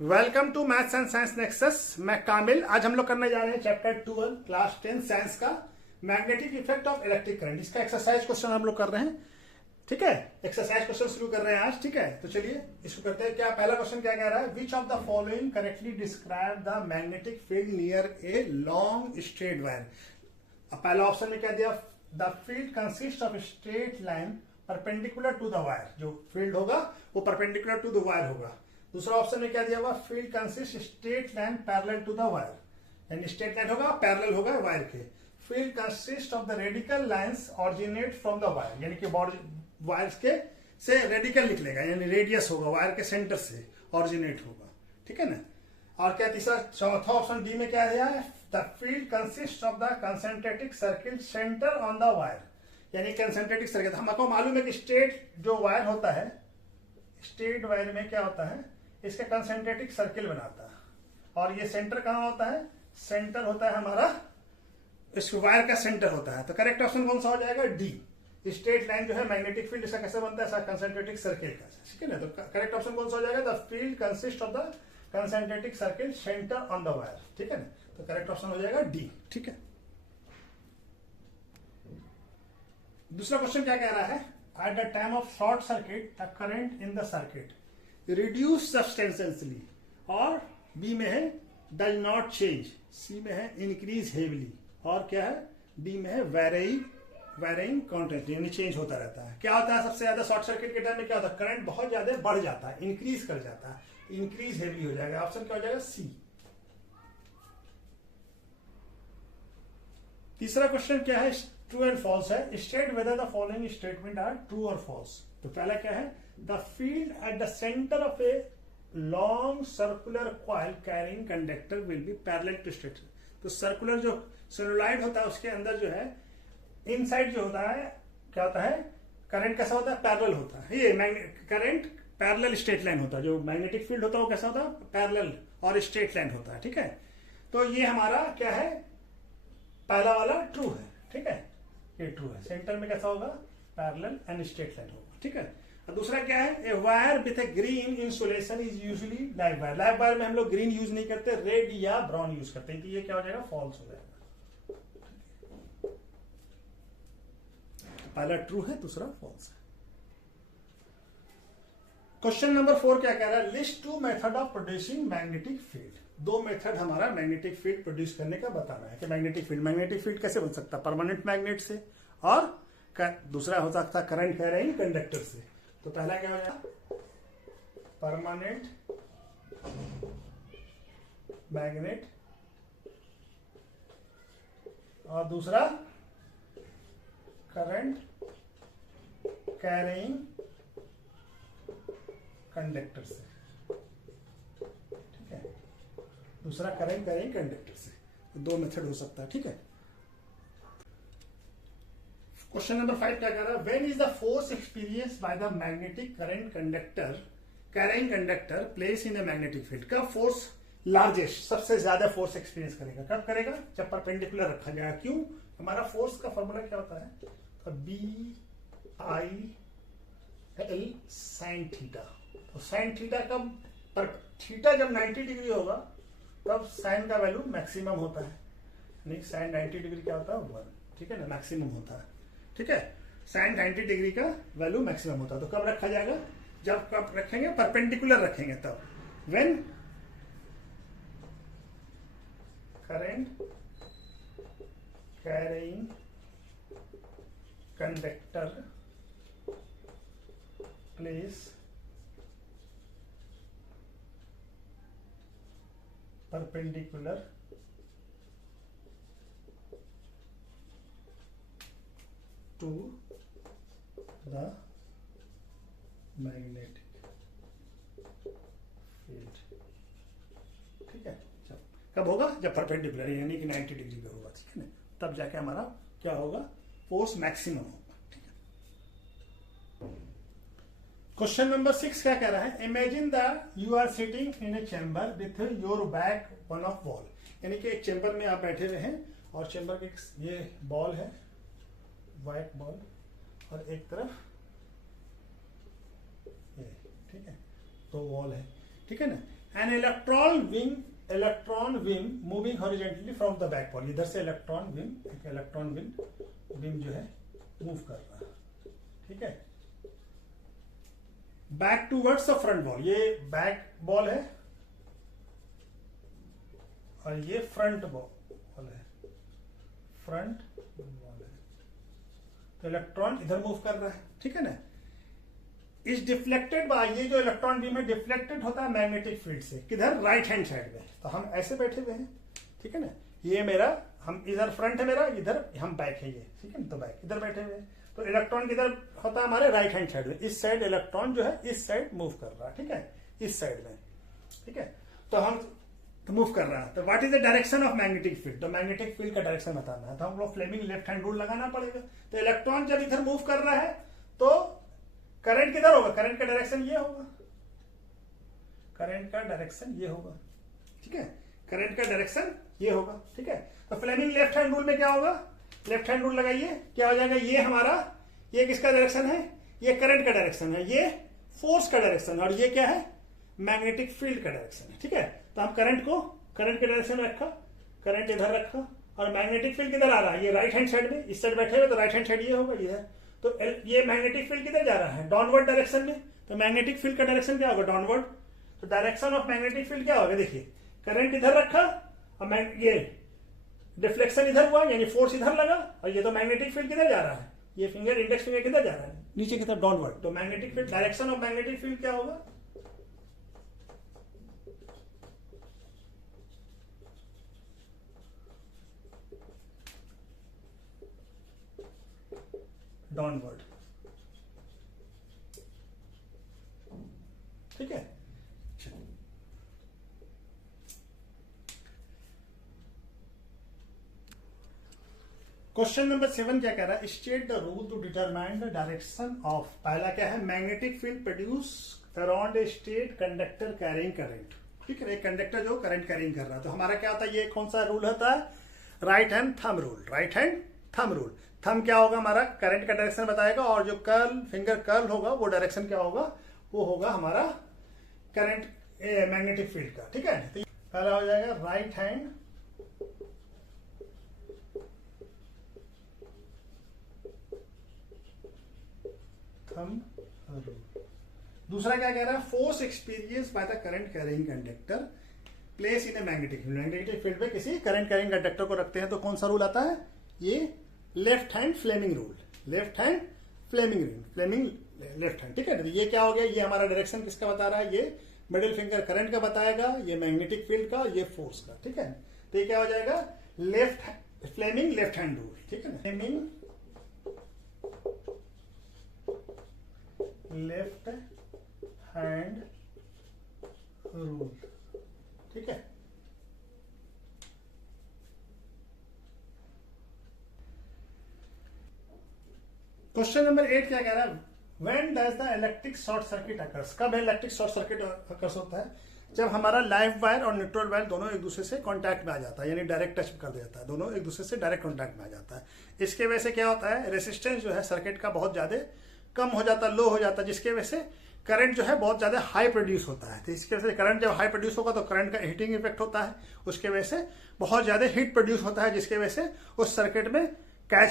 Welcome to maths and science nexus. मैं कामिल। आज हम लोग करने जा रहे हैं चैप्टर 12 क्लास 10 साइंस का magnetic effect of electric current. इसका एक्सरसाइज क्वेश्चन हम लोग कर रहे हैं। ठीक है, एक्सरसाइज क्वेश्चन शुरू कर रहे हैं आज। ठीक है, तो चलिए इसको करते हैं। क्या पहला क्वेश्चन क्या कह रहा है? Which of the following correctly describe the magnetic field near a long straight wire. पहला ऑप्शन में क्या दिया? The field consist of straight line perpendicular to the wire. जो फील्ड होगा वो परपेंडिकुलर टू द वायर होगा। दूसरा ऑप्शन में क्या दिया हुआ? Field consist straight line parallel to the wire, यानी स्ट्रेट लाइन होगा पैरेलल होगा वायर के। Field consist of the radical lines originate from the wire, यानी कि वायर के से रेडिकल निकलेगा, यानी रेडियस होगा वायर के सेंटर से ऑरिजिनेट होगा। ठीक है ना। और क्या तीसरा चौथा ऑप्शन डी में क्या दिया है? The field consist of the concentric circle centre on the wire, यानी कंसेंट्रेटिक सर्किल। हमको मालूम है कि स्ट्रेट जो वायर होता है, स्ट्रेट वायर में क्या होता है? इसका कंसेंट्रेटिक सर्किल बनाता है। और ये सेंटर कहाँ होता है? सेंटर होता है हमारा, इस वायर का सेंटर होता है। तो करेक्ट ऑप्शन कौन सा हो जाएगा? डी। स्ट्रेट लाइन जो है मैग्नेटिक फील्ड इसका कैसे बनता है? कंसेंट्रेटिक सर्किल का। ठीक है ना। तो करेक्ट ऑप्शन कौन सा हो जाएगा? The field consist of the concentric circle centre on the wire. ठीक है ना। तो करेक्ट ऑप्शन हो जाएगा डी। ठीक है। दूसरा क्वेश्चन क्या कह रहा है? At the time of short circuit the current in the circuit reduce substantially. और बी में है डज नॉट चेंज, सी में है इंक्रीज हेवली, और क्या है? डी में है वेरिंग कॉन्टेंट, यानी चेंज होता रहता है। क्या होता है सबसे ज्यादा शॉर्ट सर्किट के टाइम में? क्या होता है? करंट बहुत ज्यादा बढ़ जाता है, इंक्रीज कर जाता है, इंक्रीज हेवली हो जाएगा। ऑप्शन क्या हो जाएगा? सी। तीसरा क्वेश्चन क्या है? ट्रू एंड फॉल्स है। State whether the following statement are true और फॉल्स। तो पहला क्या है? The field at the centre of a long circular coil carrying conductor will be parallel to straight. तो सर्कुलर जो सोलोनॉइड होता है उसके अंदर जो है इनसाइड जो होता है क्या होता है? करंट कैसा होता है? पैरेलल होता है। ये करंट पैरेलल स्ट्रेट लाइन होता है। जो मैग्नेटिक फील्ड होता है वो कैसा होता है? पैरेलल और स्ट्रेट लाइन होता है। ठीक है। तो ये हमारा क्या है? पहला वाला ट्रू है। ठीक है, ये ट्रू है। सेंटर में कैसा होगा? पैरेलल एंड स्ट्रेट लाइन होगा। ठीक है। और दूसरा क्या है? A wire with a green insulation is usually live wire. Live wire में हम लोग ग्रीन यूज नहीं करते, रेड या ब्राउन यूज करते हैं। तो ये क्या हो जाएगा? फॉल्स हो जाएगा। पहला ट्रू है, दूसरा फॉल्स है। क्वेश्चन नंबर 4 क्या कह रहा है? List 2 method of producing magnetic field. 2 method हमारा मैग्नेटिक फील्ड प्रोड्यूस करने का बताना है कि मैग्नेटिक फील्ड कैसे बन सकता है? परमानेंट मैग्नेट से, और दूसरा हो सकता है करंट कैरिंग कंडक्टर से। तो पहला क्या हो जाएगा? परमानेंट मैग्नेट, और दूसरा करंट कैरिंग कंडक्टर से। ठीक है, दूसरा करंट कैरिंग कंडक्टर से। तो 2 मेथड हो सकता है। ठीक है। क्वेश्चन नंबर 5 क्या कर रहा है? When is the force experience by the magnetic current conductor carrying conductor place in the magnetic field. कब फोर्स लार्जेस्ट, सबसे ज्यादा फोर्स एक्सपीरियंस करेगा? कब करेगा? जब परपेंडिकुलर रखा जाएगा। क्यों? हमारा फोर्स का फॉर्मूला क्या होता है? तो B I L sine theta. तो साइन थीटा कब? पर थीटा जब 90 डिग्री होगा तब साइन का वैल्यू मैक्सिमम होता है, यानी साइन 90 डिग्री क्या होता है? 1। ठीक है ना, मैक्सिमम होता है। ठीक है, साइन 90 डिग्री का वैल्यू मैक्सिमम होता है। तो कब रखा जाएगा? जब कब रखेंगे? परपेंडिकुलर रखेंगे तब। When current carrying conductor place perpendicular to the magnetic field. ठीक है। कब होगा? जब परपेंडिकुलर, यानी कि 90 डिग्री पे होगा। ठीक है ना, तब जाके हमारा क्या होगा? फोर्स मैक्सिमम होगा। ठीक है। क्वेश्चन नंबर 6 क्या कह रहा है? Imagine the you are sitting in a chamber with your back one of wall, यानी कि एक चैम्बर में आप बैठे हुए हैं और चैम्बर के ये बॉल है, व्हाइट बॉल, और एक तरफ ये, ठीक है, तो वॉल है, ठीक है ना। An electron Vim moving horizontally from the back wall, इधर से इलेक्ट्रॉन विम जो है मूव कर रहा है, ठीक है। Back towards the front wall, ये बैक बॉल है और ये फ्रंट बॉल है, फ्रंट बॉल है, तो इलेक्ट्रॉन इधर मूव कर रहा है, ठीक है ना। इस डिफ्लेक्टेड बाय, ये जो इलेक्ट्रॉन बीम है डिफ्लेक्टेड होता है मैग्नेटिक फील्ड से, किधर, राइट हैंड साइड में। तो हम ऐसे बैठे हुए हैं, ठीक है ना, ये मेरा, हम इधर फ्रंट है मेरा, इधर हम बैक है ये, ठीक है ना, तो बैक इधर बैठे हुए हैं। तो इलेक्ट्रॉन किधर होता है हमारे राइट हैंड साइड में, इस साइड इलेक्ट्रॉन जो है इस साइड मूव कर रहा है, ठीक है, इस साइड में, ठीक है। तो हम मूव कर रहा है, तो what is the direction of magnetic field, तो मैग्नेटिक फील्ड का डायरेक्शन बताना है, तो हम लोग फ्लेमिंग लेफ्ट हैंड रूल लगाना पड़ेगा। तो इलेक्ट्रॉन जब इधर मूव कर रहा है तो करंट किधर होगा, करंट का डायरेक्शन ये होगा, करंट का डायरेक्शन ये होगा, ठीक है, करंट का डायरेक्शन ये होगा, ठीक है। तो फ्लेमिंग लेफ्ट हैंड रूल में क्या होगा, लेफ्ट हैंड रूल लगाइए, क्या हो जाएगा, ये हमारा, ये किसका डायरेक्शन है, ये करंट का डायरेक्शन है, ये फोर्स का डायरेक्शन है, और ये क्या है, मैग्नेटिक फील्ड का डायरेक्शन है, ठीक है। तो हम करंट के डायरेक्शन में रखा, करंट इधर रखा, और मैग्नेटिक फील्ड किधर आ रहा है, ये राइट हैंड साइड में, इस साइड बैठे हुए, तो राइट हैंड साइड ये होगा, ये है। तो ये मैग्नेटिक फील्ड किधर जा रहा है, डाउनवर्ड डायरेक्शन में, तो मैग्नेटिक फील्ड का डायरेक्शन क्या होगा, डाउनवर्ड। तो डायरेक्शन ऑफ मैग्नेटिक फील्ड क्या होगा, देखिए, करंट इधर रखा और ये डिफ्लेक्शन इधर हुआ, यानी फोर्स इधर लगा, और ये तो मैग्नेटिक फील्ड किधर जा रहा है, ये फिंगर, इंडेक्स फिंगर किधर जा रहा है, नीचे की तरफ, डाउनवर्ड। तो magnetic field, direction of magnetic field क्या होगा, डाउनवर्ड, ठीक है। क्वेश्चन नंबर 7 क्या कह रहा है, state the rule to determine the direction of, पहला क्या है, magnetic field produce around a state conductor carrying current, ठीक है, एक कंडक्टर जो करंट कैरिंग कर रहा है। तो हमारा क्या होता है, ये कौन सा रूल होता है, right hand thumb rule, right hand thumb rule. Thumb क्या होगा, हमारा करंट का डायरेक्शन बताएगा, और जो कर्ल, फिंगर कर्ल होगा, वो डायरेक्शन क्या होगा, वो होगा हमारा करंट मैग्नेटिक फील्ड का, ठीक है। तो पहला हो जाएगा राइट हैंड थंब रूल। दूसरा क्या कह रहा है, force experience by the current carrying conductor place in a magnetic field, magnetic field में किसी करंट कैरिंग कंडक्टर को रखते हैं, तो कौन सा रूल आता है, ये left hand Fleming rule, left hand Fleming rule, Fleming left hand, ठीक है। तो ये क्या हो गया, ये हमारा डायरेक्शन किसका बता रहा है, ये मिडिल फिंगर करंट का बताएगा, ये मैग्नेटिक फील्ड का, ये फोर्स का, ठीक है। तो ये क्या हो जाएगा, left Fleming left hand rule, ठीक है ना, फ्लेमिंग लेफ्ट हैंड रूल, ठीक है। क्वेश्चन नंबर 8 क्या कह रहा है, when does the electric short circuit occurs, कब इलेक्ट्रिक शॉर्ट सर्किट अकर्स होता है, जब हमारा लाइव वायर और न्यूट्रल वायर दोनों एक दूसरे से कांटेक्ट में आ जाता है, यानी डायरेक्ट टच कर देता है, दोनों एक दूसरे से डायरेक्ट कांटेक्ट में आ जाता है। इसके वजह से क्या होता है, रेसिस्टेंस जो है सर्किट का बहुत ज्यादा कम हो जाता है, लो हो जाता है, जिसके वजह से करंट जो है बहुत ज्यादा हाई प्रोड्यूस होता है। तो इसके वजह से करंट जब हाई प्रोड्यूस होगा तो करंट का हीटिंग इफेक्ट होता है, उसके वजह से बहुत ज्यादा हीट प्रोड्यूस होता है, जिसके वजह से उस सर्किट में कैच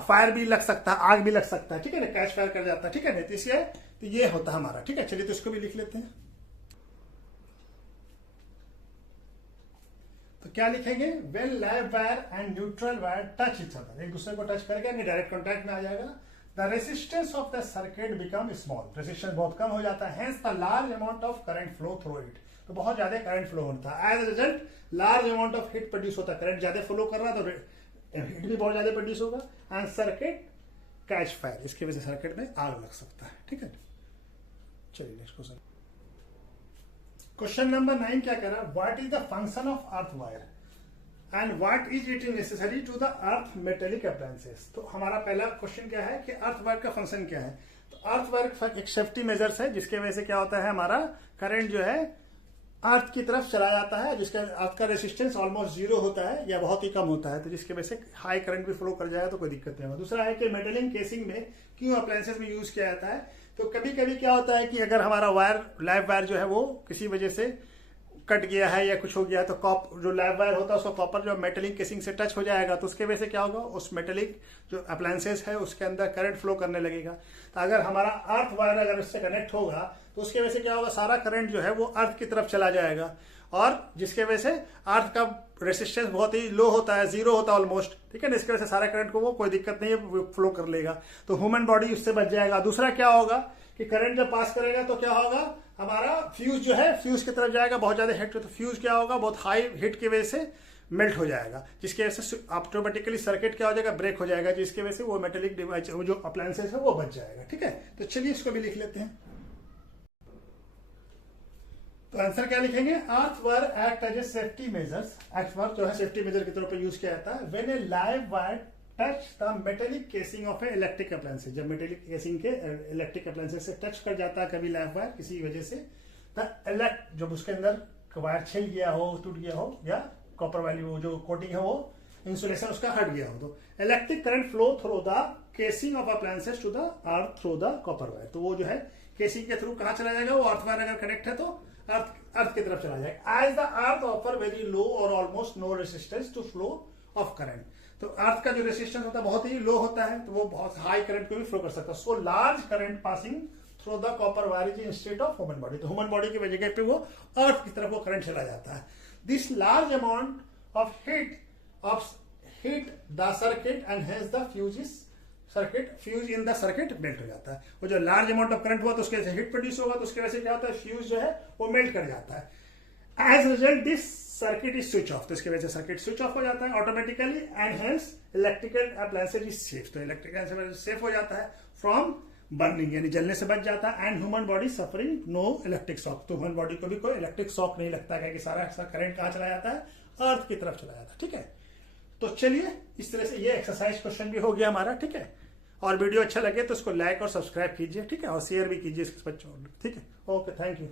फायर भी लग सकता है, आग भी लग सकता है, ठीक है ना, कैच फायर कर जाता है, ठीक है ना। तो इसलिए तो ये होता है हमारा, ठीक है। चलिए तो इसको भी लिख लेते हैं। तो क्या लिखेंगे, when live wire and neutral wire touch each other, एक दूसरे को टच करेगा, यानी डायरेक्ट कॉन्टैक्ट में आ जाएगा, the resistance of the circuit become small, resistance बहुत कम हो जाता है, hence the large amount of current flow through it, तो बहुत ज्यादा करंट फ्लो होता है, as result large amount of heat produce होता है, करंट ज्यादा फ्लो कर रहा है तो हीट भी बहुत ज्यादा प्रोड्यूस होगा, एंड सर्किट कैच फायर, इसकी वजह से सर्किट में आग लग सकता है, ठीक है। चलिए नेक्स्ट क्वेश्चन, क्वेश्चन नंबर 9 क्या कह रहा है, what is the function of earth wire and what is it necessary to the earth metallic appliances. तो हमारा पहला क्वेश्चन क्या है कि अर्थ वायर का फंक्शन क्या है। तो अर्थ वायर एक सेफ्टी मेजर्स है, जिसके वजह से क्या होता है, हमारा करंट जो है अर्थ की तरफ चला जाता है, जिसका अर्थ का रेसिस्टेंस ऑलमोस्ट जीरो होता है या बहुत ही कम होता है, तो जिसकी वजह से हाई करंट भी फ्लो कर जाएगा तो कोई दिक्कत नहीं होगा। दूसरा है कि मेटलिंग केसिंग में क्यों अप्लायंसेस में यूज किया जाता है, तो कभी कभी क्या होता है कि अगर हमारा वायर लाइव वायर जो है वो किसी वजह से कट गया है या कुछ हो गया तो जो लाइव वायर होता है उसका कॉपर जो मेटेलिक केसिंग से टच हो जाएगा, तो उसके वजह से क्या होगा, उस मेटेलिक जो अप्लायंसेस है उसके अंदर करंट फ्लो करने लगेगा। तो अगर हमारा अर्थ वायर अगर उससे कनेक्ट होगा तो उसके वजह से क्या होगा, सारा करंट जो है वो अर्थ की तरफ चला जाएगा, और जिसके वजह से अर्थ का रेसिस्टेंस बहुत ही लो होता है, जीरो होता है ऑलमोस्ट, ठीक है ना। इसके वजह से सारा करंट को वो कोई दिक्कत नहीं है, फ्लो कर लेगा, तो ह्यूमन बॉडी उससे बच जाएगा। दूसरा क्या होगा कि करंट जब पास करेगा तो क्या होगा, हमारा फ्यूज जो है फ्यूज की तरफ जाएगा, बहुत ज्यादा हिट, तो फ्यूज क्या होगा, बहुत हाई हिट की वजह से मेल्ट हो जाएगा, जिसकी वजह से ऑटोमेटिकली सर्किट क्या हो जाएगा, ब्रेक हो जाएगा, जिसकी वजह से वो मेटेलिक डिवाइस जो अप्लायंसेस है वो बच जाएगा, ठीक है। तो चलिए इसको भी लिख लेते हैं। तो आंसर क्या लिखेंगे, earth wire act as a safety measures, earth wire जो है सेफ्टी मेजर के तौर पर यूज किया जाता है when A live wire touch the metallic casing of A electric appliances, जब मेटेलिक केसिंग के इलेक्ट्रिक अप्लायंसेस से टच कर जाता है कभी लाइव वायर किसी वजह से, जब उसके अंदर वायर छिल गया हो, टूट गया हो, या कॉपर वाली वो जो कोटिंग है वो इंसुलेशन उसका हट गया हो, तो electric current flow through the casing of appliances to the earth through the copper wire, तो वो जो है केसिंग के थ्रू कहां चला जाएगा, वो अर्थ वायर अगर कनेक्ट है तो अर्थ की तरफ चला जाएगा। As the earth offer very low और almost no resistance to flow of current, तो अर्थ का जो रेसिस्टेंस होता है बहुत ही लो होता है, तो वो बहुत हाई करंट को भी फ्लो कर सकता है। So large current passing through the copper wire is instead of human body, तो ह्यूमन बॉडी की जगह पे वो अर्थ की तरफ वो करंट चला जाता है। This large amount of heat the circuit and hence the fuse in the circuit melt हो जाता है। वो जो लार्ज अमाउंट ऑफ करंट हुआ तो उसके वजह से हीट प्रोड्यूस होगा, तो उसके वजह से क्या होता है, फ्यूज जो है वो मेल्ट कर जाता है। As result this circuit is switch off, तो इसकी वजह से सर्किट स्विच ऑफ हो जाता है automatically, and hence electrical appliances is safe, तो इलेक्ट्रिकल सेफ हो जाता है फ्रॉम बर्निंग, यानी जलने से बच जाता है। And human body suffering no electric shock, तो ह्यूमन बॉडी को भी कोई इलेक्ट्रिक शॉक नहीं लगता है, क्योंकि सारा करंट कहां चला जाता है, अर्थ की तरफ चला जाता है, ठीक है। तो चलिए इस तरह से ये एक्सरसाइज क्वेश्चन भी हो गया हमारा, ठीक है। और वीडियो अच्छा लगे तो इसको लाइक और सब्सक्राइब कीजिए, ठीक है, और शेयर भी कीजिए इसके बच्चों, ठीक है। Okay, thank you.